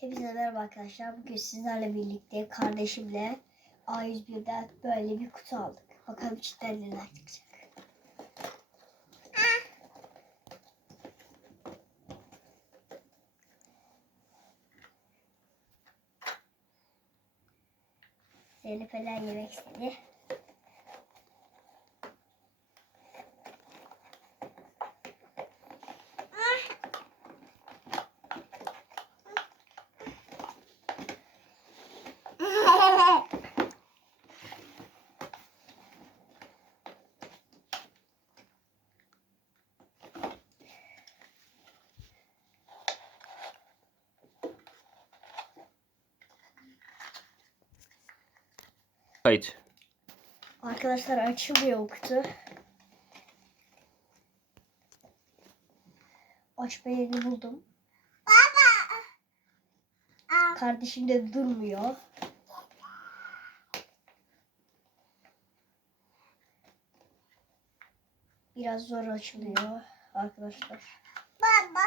Hepinize merhaba arkadaşlar. Bugün sizlerle birlikte kardeşimle A101'den böyle bir kutu aldık. Bakalım içinden neler çıkacak. Zeynep falan yemek istedi. Kayıt. Arkadaşlar açılmıyor bu kutu. Açma yerini buldum. Kardeşim de durmuyor. Biraz zor açılıyor arkadaşlar. Baba.